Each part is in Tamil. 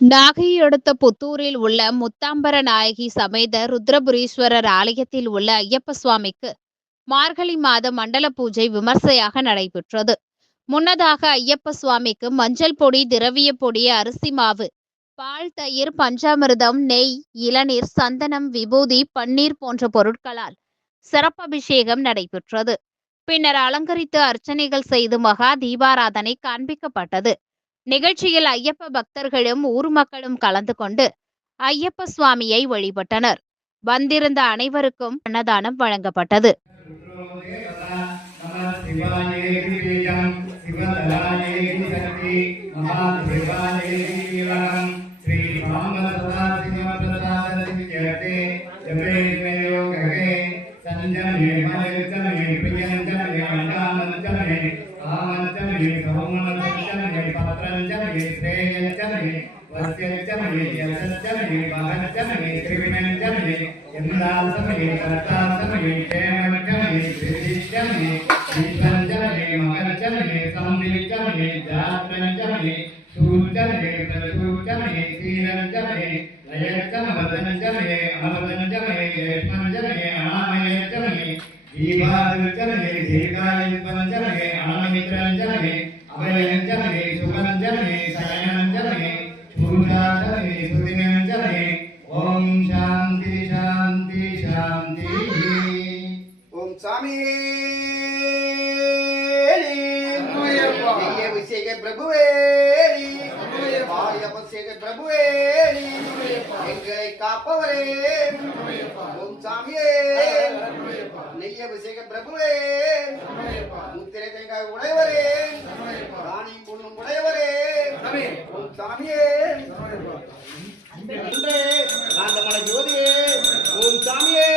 நாகை அடுத்த புத்தூரில் உள்ள முத்தாம்பர நாயகி சமேத ருத்ரபுரீஸ்வரர் ஆலயத்தில் உள்ள ஐயப்ப சுவாமிக்கு மார்கழி மாத மண்டல பூஜை விமர்சையாக நடைபெற்றது. முன்னதாக ஐயப்ப சுவாமிக்கு மஞ்சள் பொடி, திரவிய பொடி, அரிசி மாவு, பால், தயிர், பஞ்சாமிர்தம், நெய், இளநீர், சந்தனம், விபூதி, பன்னீர் போன்ற பொருட்களால் சிறப்பபிஷேகம் நடைபெற்றது. பின்னர் அலங்கரித்து அர்ச்சனைகள் செய்து மகா தீபாராதனை காண்பிக்கப்பட்டது. நிகழ்ச்சியில் ஐயப்ப பக்தர்களும் ஊர் மக்களும் கலந்து கொண்டு ஐயப்ப சுவாமியை வழிபட்டனர். வந்திருந்த அனைவருக்கும் அன்னதானம் வழங்கப்பட்டது. எங்களை காப்பவரே ஓம் சாமியே, நெய்ய அபிஷேக பிரபுவே, முத்திரை தேங்காய் உடையவரே, ராணி பொண்ணும் உடையவரே ஓம் சாமியே, காந்தமல ஜோதியே ஓம் சாமியே,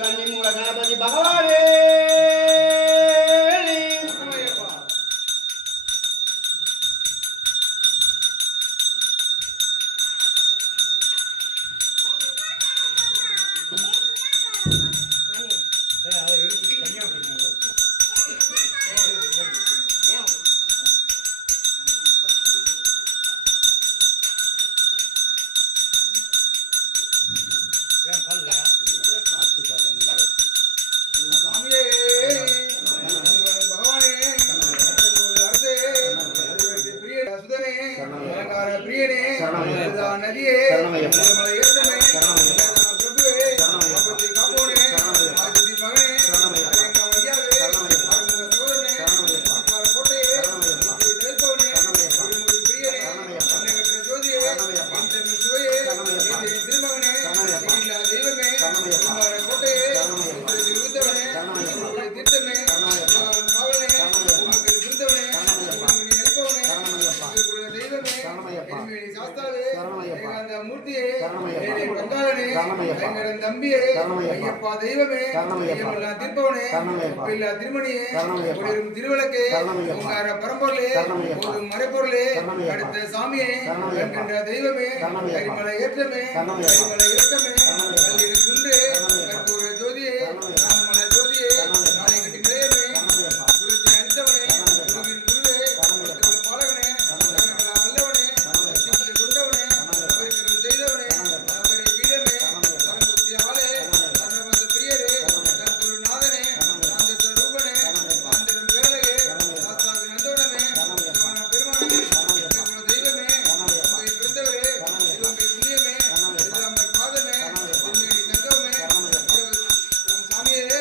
கன்னிமூல கணபதி பகவானே. தம்பியே ஐயப்பா தெய்வமே, திருப்பவனே, திருமணியே, திருவிளக்கே, பரம்பொருளே, மறைப்பொருளே, அடுத்த சாமியே, தெய்வமே, கரிமலை ஏற்றமே, கரிமலை ஏற்றமே, குன்றே, ஜோதியே, ராமமல ஜோதியே, கட்டி நிலையமே, குருச்சி அளித்தவனே, குருவின் குருவே, பாலகனே, வல்லவனே, கொண்டவனே, செய்தவனே, பீடமே, சரங்குத்தி ஆளே, சரணபந்த பிரியரே, நாதனே, சாந்த ரூபனே, பாந்தரும் பேரழகே, சாஸ்தாவி நந்தவனமே, பெருமானே, தெய்வமே, பிறந்தவரே, புண்ணியமே, பாதமே, சங்கமே, ஓம் சாமியே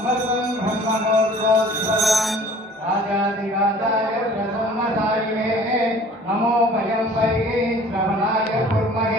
अमृतं ब्रह्मणोत्सवं राजाधिराजाय प्रसन्नदायिने नमो भयं वै श्रवणाय कुर्महे।